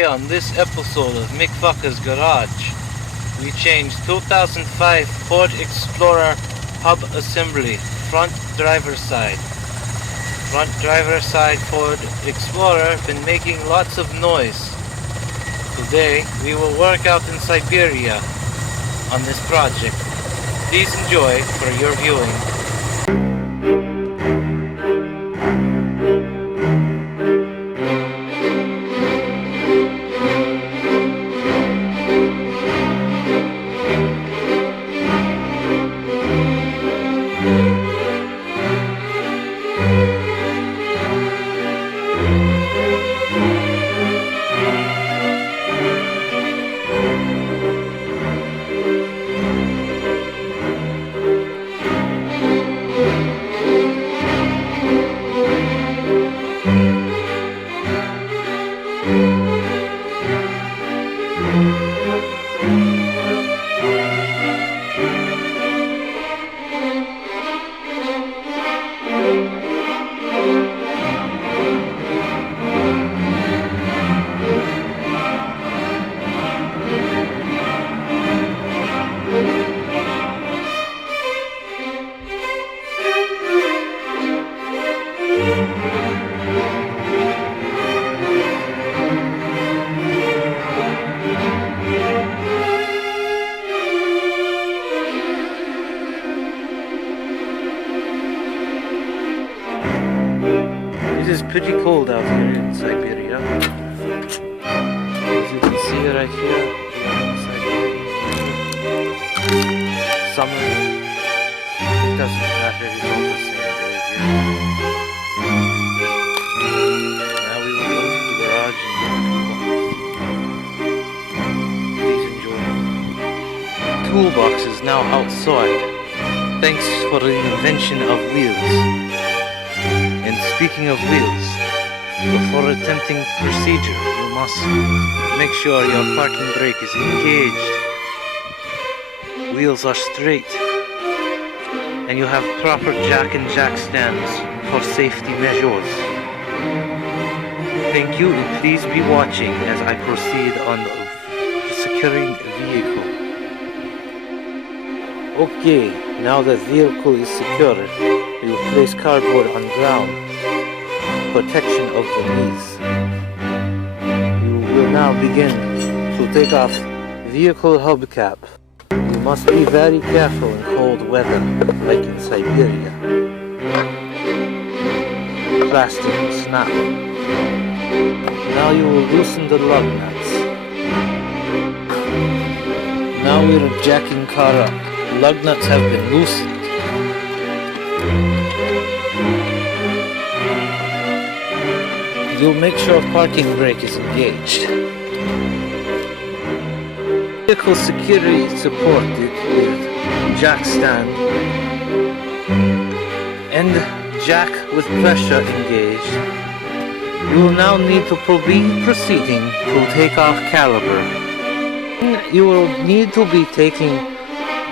On this episode of McFucker's Garage, we changed 2005 Ford Explorer hub assembly, front driver side. Front driver side Ford Explorer been making lots of noise. Today, we will work out in Siberia on this project. Please enjoy for your viewing. It is pretty cold out here in Siberia. As you can see right here in Siberia. Summer. It doesn't matter, it's all the same day here. Now we will go to the garage and please enjoy. Toolbox is now outside. Thanks for the invention of wheels. And speaking of wheels, before attempting procedure, you must make sure your parking brake is engaged, wheels are straight, and you have proper jack and jack stands for safety measures. Thank you, and please be watching as I proceed on securing the vehicle. Okay, now the vehicle is secured. We will place cardboard on ground, protection of the knees. You will now begin to take off vehicle hubcap. You must be very careful in cold weather, like in Siberia. Plastic will snap. Now you will loosen the lug nuts. Now we are jacking car up. Lug nuts have been loosened. You'll make sure parking brake is engaged. Vehicle security is supported with jack stand and jack with pressure engaged. You will now need to be proceeding to take off caliper. You will need to be taking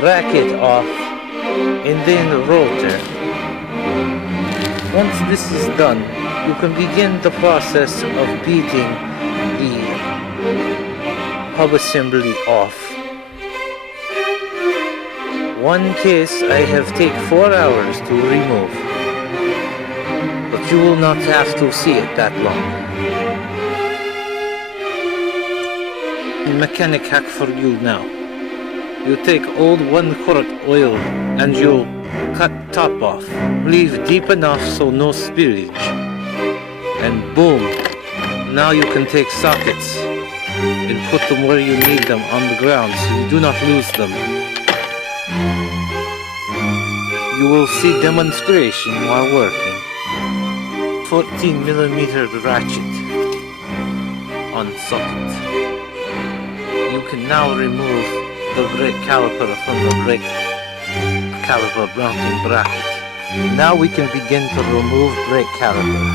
bracket off and then rotor. Once this is done, you can begin the process of beating the hub assembly off. One case I have taken 4 hours to remove, but you will not have to see it that long. Mechanic hack for you now. You take old 1 quart oil and you cut top off. Leave deep enough so no spillage. And boom, now you can take sockets and put them where you need them on the ground so you do not lose them. You will see demonstration while working. 14mm ratchet on socket. You can now remove the brake caliper from the brake caliper mounting bracket. Now we can begin to remove brake caliper.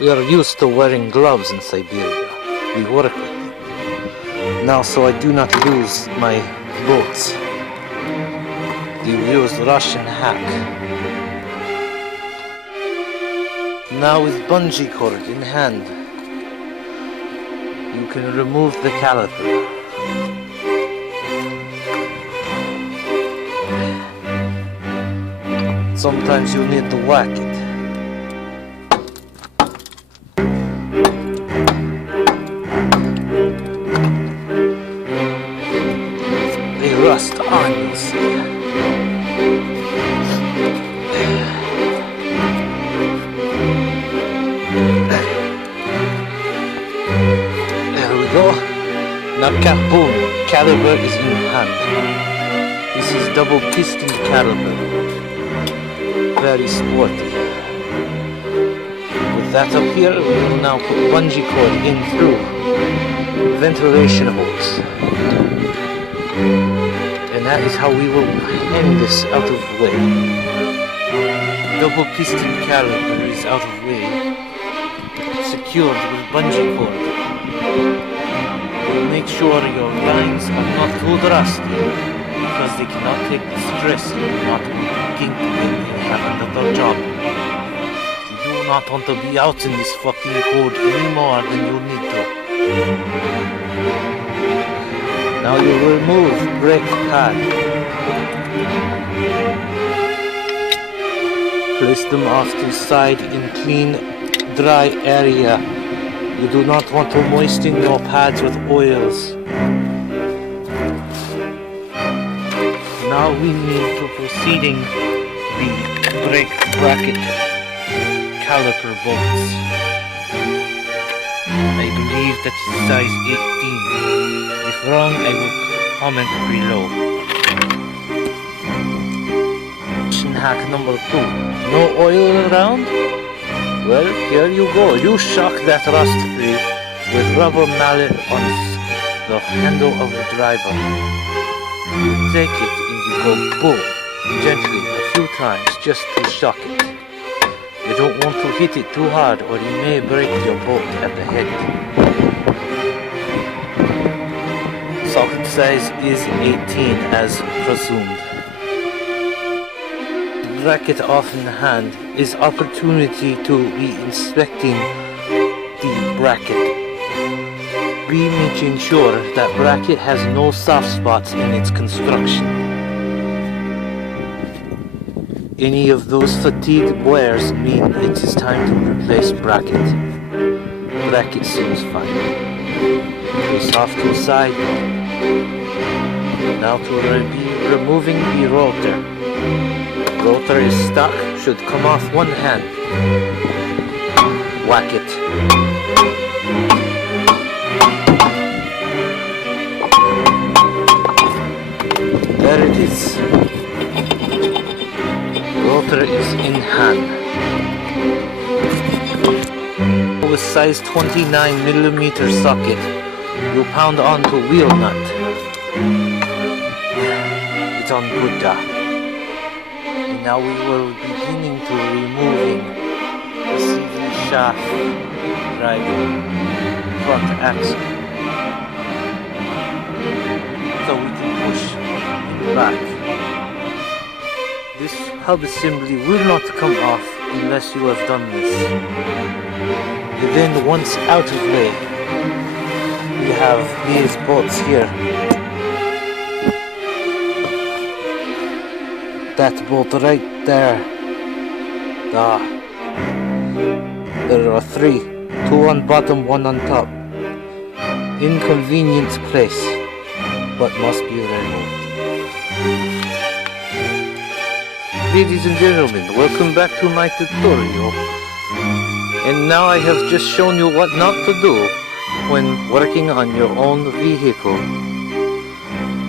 We are used to wearing gloves in Siberia. We work with them. Now, so I do not lose my bolts. You use Russian hack. Now with bungee cord in hand, you can remove the caliper. Sometimes you need to whack it. They rust on, you see. There we go. Now boom, caliper is in hand. This is double piston caliper. Very sporty. With that up here, we will now put bungee cord in through ventilation holes. And that is how we will hang this out of the way. Double piston caliper is out of way, secured with bungee cord. Make sure your lines are not too rusty, because they cannot take the stress of not working when you have another job. You do not want to be out in this fucking cold any more than you need to. Now you remove brake pad. Place them off to the side in clean, dry area. You do not want to moisten your pads with oils. Now we need to proceeding the brake bracket caliper bolts. I believe that's size 18. If wrong, I will comment below. Hack number 2. No oil around? Well, here you go. You shock that rust free with rubber mallet on the handle of the driver. You take it and you go boom, gently a few times just to shock it. You don't want to hit it too hard or you may break your bolt at the head. Socket size is 18 as presumed. Bracket off in hand is opportunity to be inspecting the bracket. Be making sure that bracket has no soft spots in its construction. Any of those fatigued wears mean it is time to replace bracket. Bracket seems fine. Place off to the side. Now to be removing the rotor. Rotor is stuck, should come off one hand. Whack it. There it is. Rotor is in hand. With size 29mm socket, you pound onto wheel nut. It's on good job. Now we will be beginning to removing the CV shaft driving front axle, so we can push it back. This hub assembly will not come off unless you have done this. And then once out of the way, we have these bolts here. That bolt right there. There are 3. 2 on bottom, 1 on top. Inconvenient place, but must be removed. Ladies and gentlemen, welcome back to my tutorial. And now I have just shown you what not to do when working on your own vehicle.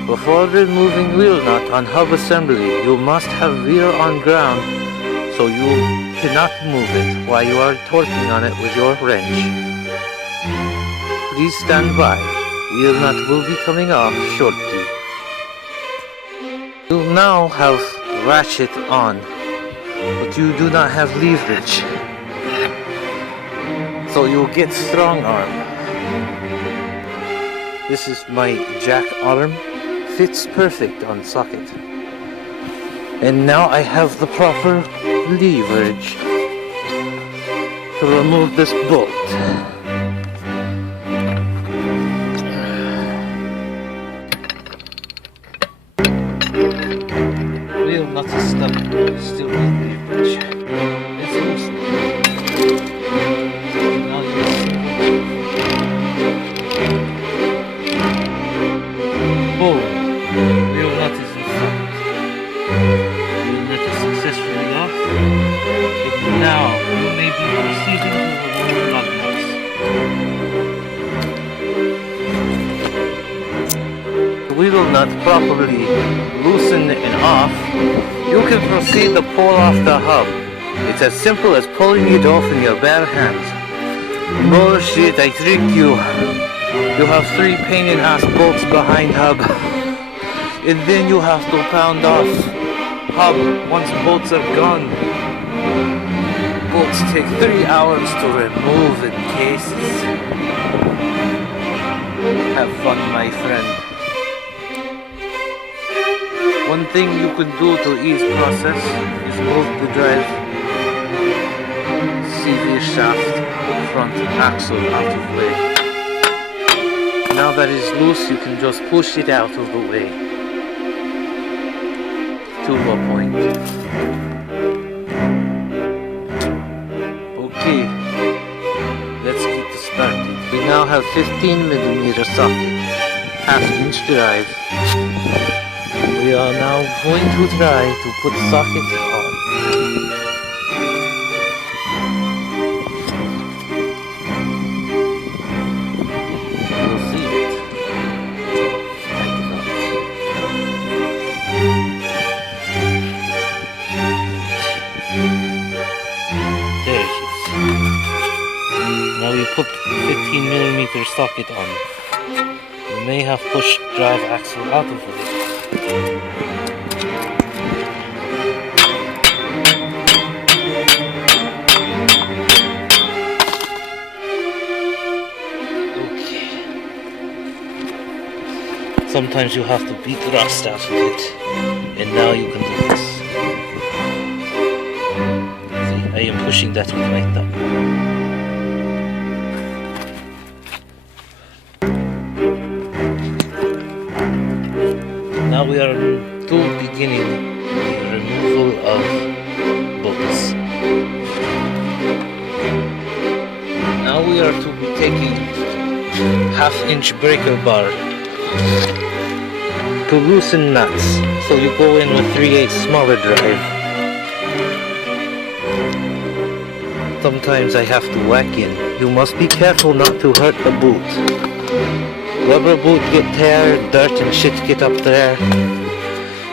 Before removing wheel nut on hub assembly, you must have wheel on ground so you cannot move it while you are torquing on it with your wrench. Please stand by. Wheel nut will be coming off shortly. You now have ratchet on, but you do not have leverage. So you'll get strong arm. This is my jack arm. Fits perfect on socket. And now I have the proper leverage. to remove this bolt. Wheel nut is stuck, still need leverage. It's loose. Now you boom! Wheel nut is installed. Wheel nut is successfully off. And now you may be proceeding to remove lug nuts. The wheel nut properly loosened and off, you can proceed to pull off the hub. It's as simple as pulling it off in your bare hands. Bullshit, I tricked you. You have 3 pain-in-ass bolts behind hub. And then you have to pound off hub once bolts are gone. Bolts take 3 hours to remove in cases. Have fun, my friend. One thing you could do to ease process is move the drive CV shaft front axle out of the way. Now that it's loose, you can just push it out of the way to a point. Okay, let's get started. We now have 15mm socket, half-inch drive. We are now going to try to put socket on. You'll see it. There it is. Now we put 15mm socket on. We may have pushed drive axle out of it. Okay. Sometimes you have to beat the rust out of it, and now you can do this. See, I am pushing that with my thumb. Now we are to beginning the removal of bolts. Now we are to be taking half-inch breaker bar to loosen nuts. So you go in with 3/8 smaller drive. Sometimes I have to whack in. You must be careful not to hurt the boot. Rubber boot get tear, dirt and shit get up there,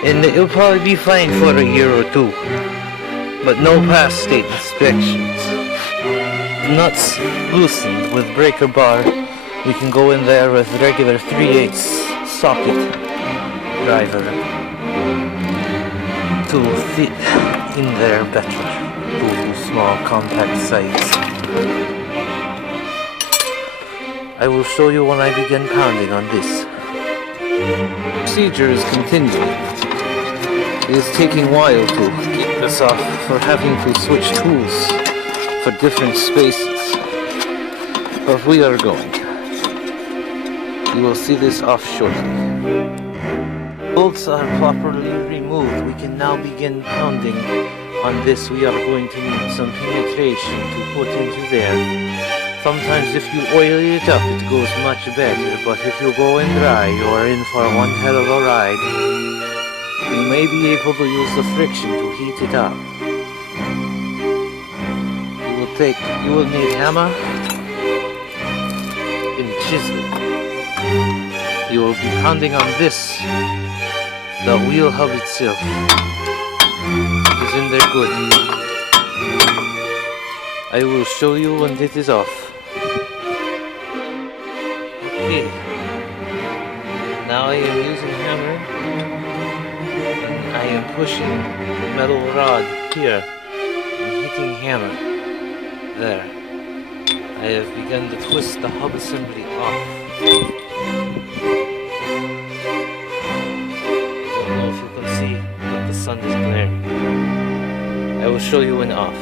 and it'll probably be fine for a year or 2, but no past state inspections. Nuts loosened with breaker bar, we can go in there with regular 3/8 socket driver to fit in there better to small compact size. I will show you when I begin pounding on this. Procedure is continuing. It is taking a while to get this off for having to switch tools for different spaces. But we are going. You will see this off shortly. Bolts are properly removed. We can now begin pounding on this. We are going to need some penetration to put into there. Sometimes if you oil it up, it goes much better, but if you go in dry, you are in for one hell of a ride. You may be able to use the friction to heat it up. You will need hammer and chisel. You will be pounding on this. The wheel hub itself is in there good. I will show you when this is off. Okay. Now I am using hammer and I am pushing metal rod here and hitting hammer there. I have begun to twist the hub assembly off. I don't know if you can see, but the sun is glaring. I will show you when off.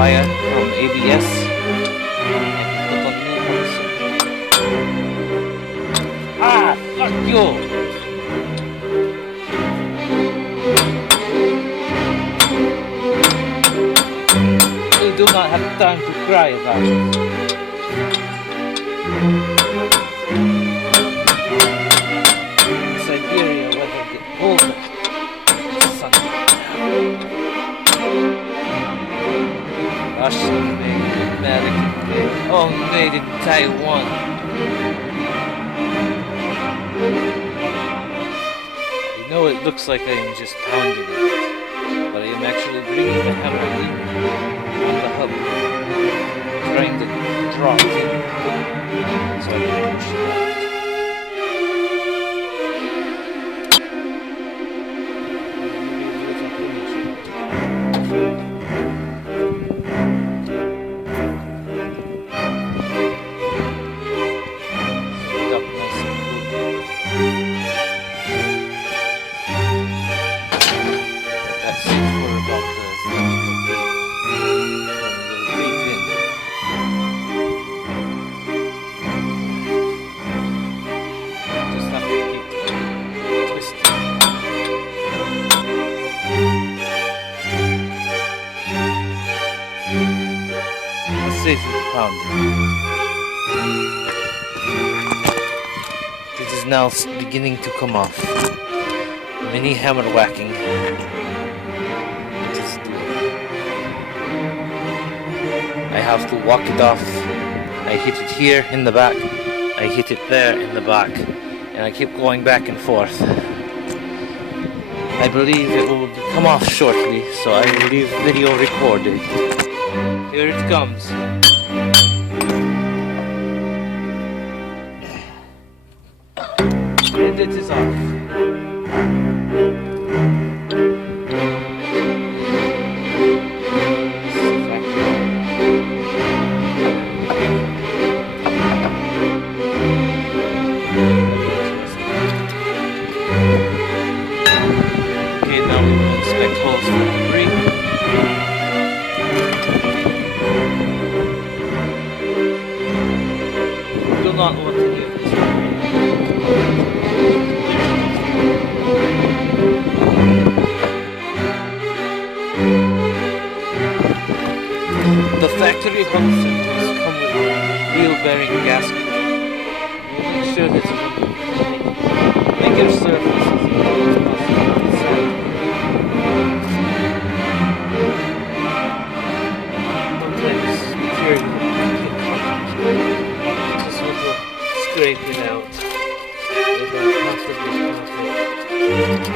wire from ABS. And put on new hub assembly. Ah, fuck you! We do not have time to cry about it. Siberia weather get colder. Sun. Russian made, American made, all made in Taiwan. I know it looks like I am just pounding it, but I am actually bringing the hammer in on the hub, trying to draw it in, so I can push it out. It is now beginning to come off. Mini hammer whacking. It is doing. I have to walk it off. I hit it here in the back. I hit it there in the back. And I keep going back and forth. I believe it will come off shortly, so I will leave video recorded. Here it comes. And it is off. Okay, now we will inspect holes for debris. Do not want to do this. The factory hub assemblies come with wheel bearing gasket. We'll make sure that you make your surface as even as possible inside. Sometimes material can come. Just want to scrape it out. Without possibly perfect.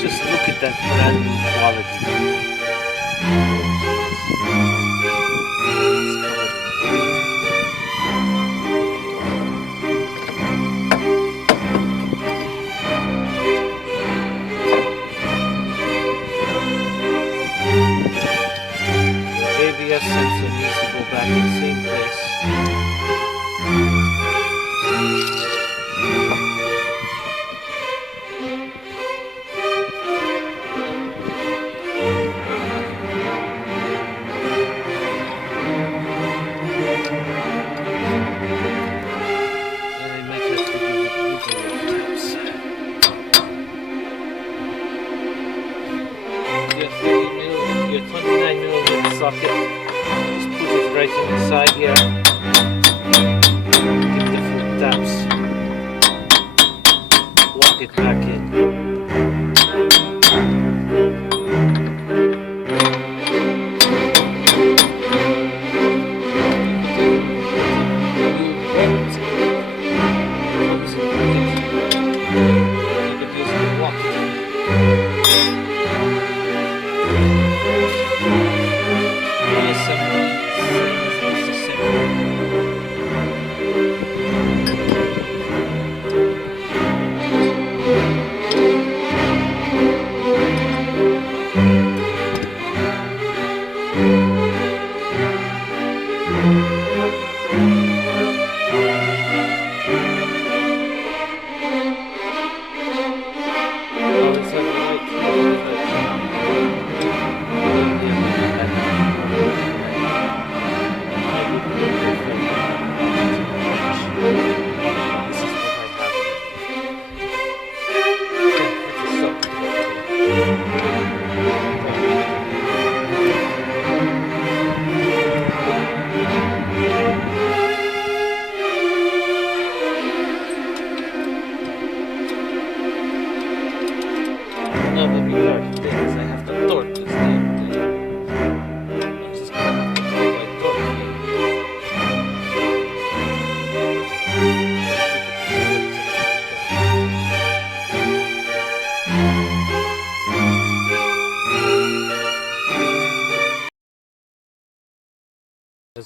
Just look at that brand new quality. ABS sensor needs to go back in the same place. Your 29mm socket, just put it right inside here.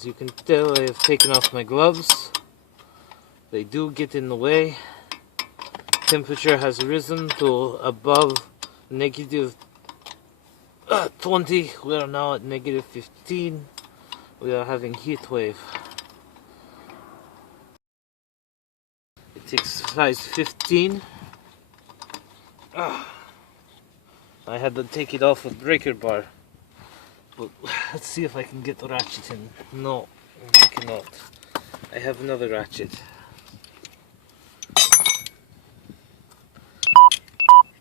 you can tell, I have taken off my gloves. They do get in the way. Temperature has risen to above negative 20. We are now at negative 15. We are having heat wave. It takes size 15. I had to take it off with breaker bar. But let's see if I can get the ratchet in. No, I cannot. I have another ratchet.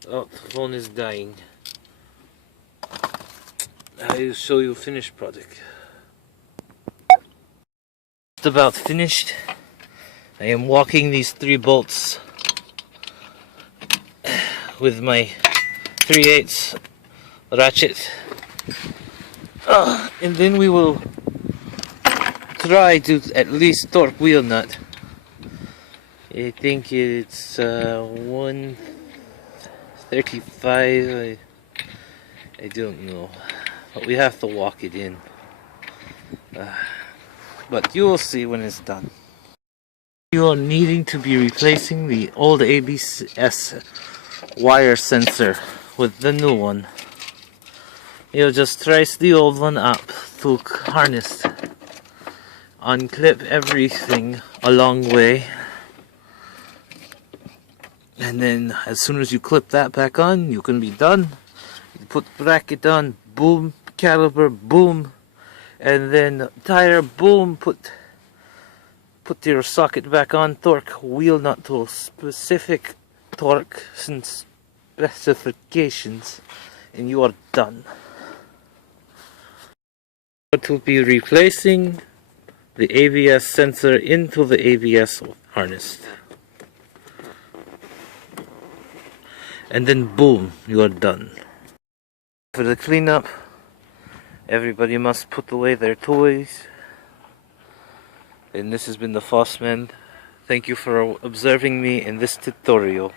Oh, the phone is dying. I'll show you finished product. Just about finished. I am walking these 3 bolts with my 3/8 ratchet. And then we will try to at least torque wheel nut. I think it's 135. I don't know, but we have to walk it in. But you will see when it's done. You are needing to be replacing the old ABS wire sensor with the new one. You'll just trace the old one up to harness. Unclip everything a long way. And then as soon as you clip that back on, you can be done. You put the bracket on, boom, caliper, boom. And then tire, boom, put your socket back on, torque wheel nut to a specific torque and specifications, and you are done. To be replacing the ABS sensor into the ABS harness. And then boom, you are done. For the cleanup, everybody must put away their toys. And this has been the Fossman. Thank you for observing me in this tutorial.